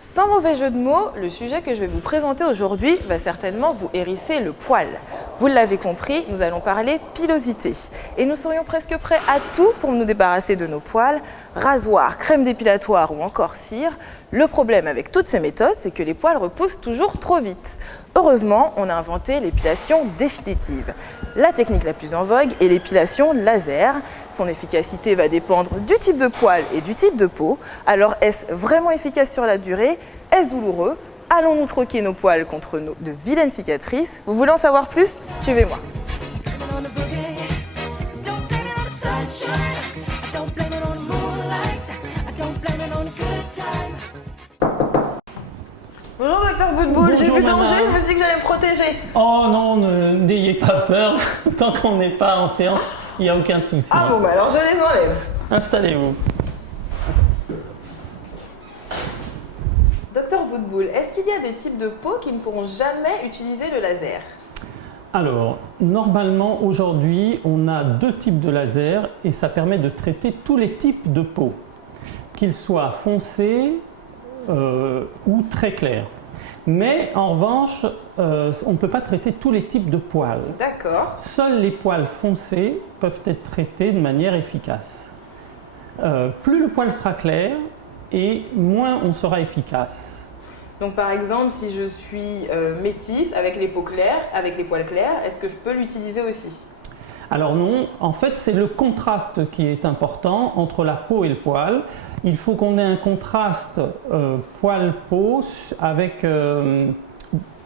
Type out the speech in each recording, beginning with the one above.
Sans mauvais jeu de mots, le sujet que je vais vous présenter aujourd'hui va certainement vous hérisser le poil. Vous l'avez compris, nous allons parler pilosité. Et nous serions presque prêts à tout pour nous débarrasser de nos poils, rasoir, crème dépilatoire ou encore cire. Le problème avec toutes ces méthodes, c'est que les poils repoussent toujours trop vite. Heureusement, on a inventé l'épilation définitive. La technique la plus en vogue est l'épilation laser. Son efficacité va dépendre du type de poil et du type de peau. Alors, est-ce vraiment efficace sur la durée? Est-ce douloureux? Allons-nous troquer nos poils contre de vilaines cicatrices? Vous voulez en savoir plus? Suivez-moi. Bonjour docteur Boutboul, j'ai vu danger, je me suis dit que j'allais me protéger. Oh non, n'ayez pas peur, tant qu'on n'est pas en séance, il n'y a aucun souci. Ah bon, bah alors je les enlève. Installez-vous. Docteur Boutboul, est-ce qu'il y a des types de peau qui ne pourront jamais utiliser le laser? Alors, normalement, aujourd'hui, on a deux types de laser et ça permet de traiter tous les types de peau, qu'ils soient foncés ou très clairs. Mais en revanche, on ne peut pas traiter tous les types de poils. D'accord. Seuls les poils foncés peuvent être traités de manière efficace. Plus le poil sera clair et moins on sera efficace. Donc par exemple, si je suis métisse avec les peaux claires, avec les poils clairs, est-ce que je peux l'utiliser aussi? Alors non, en fait c'est le contraste qui est important entre la peau et le poil. Il faut qu'on ait un contraste poil-peau avec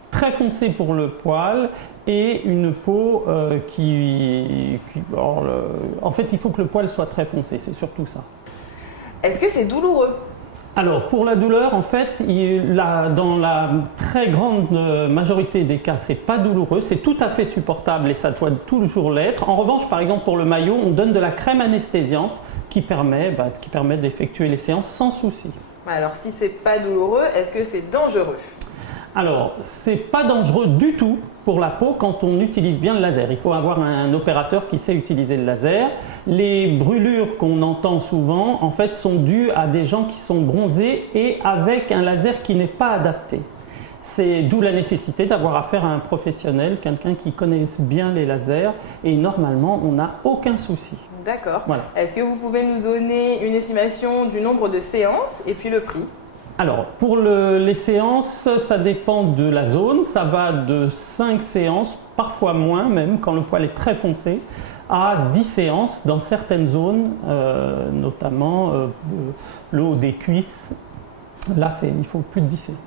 très foncé pour le poil et une peau en fait il faut que le poil soit très foncé, c'est surtout ça. Est-ce que c'est douloureux? Alors pour la douleur, en fait, dans la très grande majorité des cas, c'est pas douloureux, c'est tout à fait supportable et ça doit toujours l'être. En revanche, par exemple pour le maillot, on donne de la crème anesthésiante qui permet d'effectuer les séances sans souci. Alors si c'est pas douloureux, est-ce que c'est dangereux? Alors c'est pas dangereux du tout pour la peau quand on utilise bien le laser. Il faut avoir un opérateur qui sait utiliser le laser. Les brûlures qu'on entend souvent, en fait, sont dues à des gens qui sont bronzés et avec un laser qui n'est pas adapté. C'est d'où la nécessité d'avoir affaire à un professionnel, quelqu'un qui connaisse bien les lasers et normalement, on n'a aucun souci. D'accord. Voilà. Est-ce que vous pouvez nous donner une estimation du nombre de séances et puis le prix? Alors, pour les séances, ça dépend de la zone. Ça va de 5 séances, parfois moins même, quand le poil est très foncé, à 10 séances dans certaines zones, notamment le haut des cuisses. Là, il faut plus de 10 séances.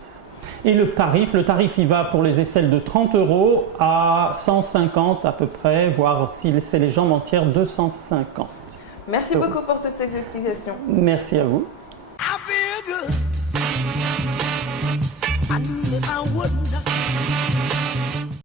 Et le tarif, il va pour les aisselles de 30 € à 150 à peu près, voire si c'est les jambes entières, 250. Merci beaucoup pour toutes ces explications. Merci à vous. I knew that I wouldn't.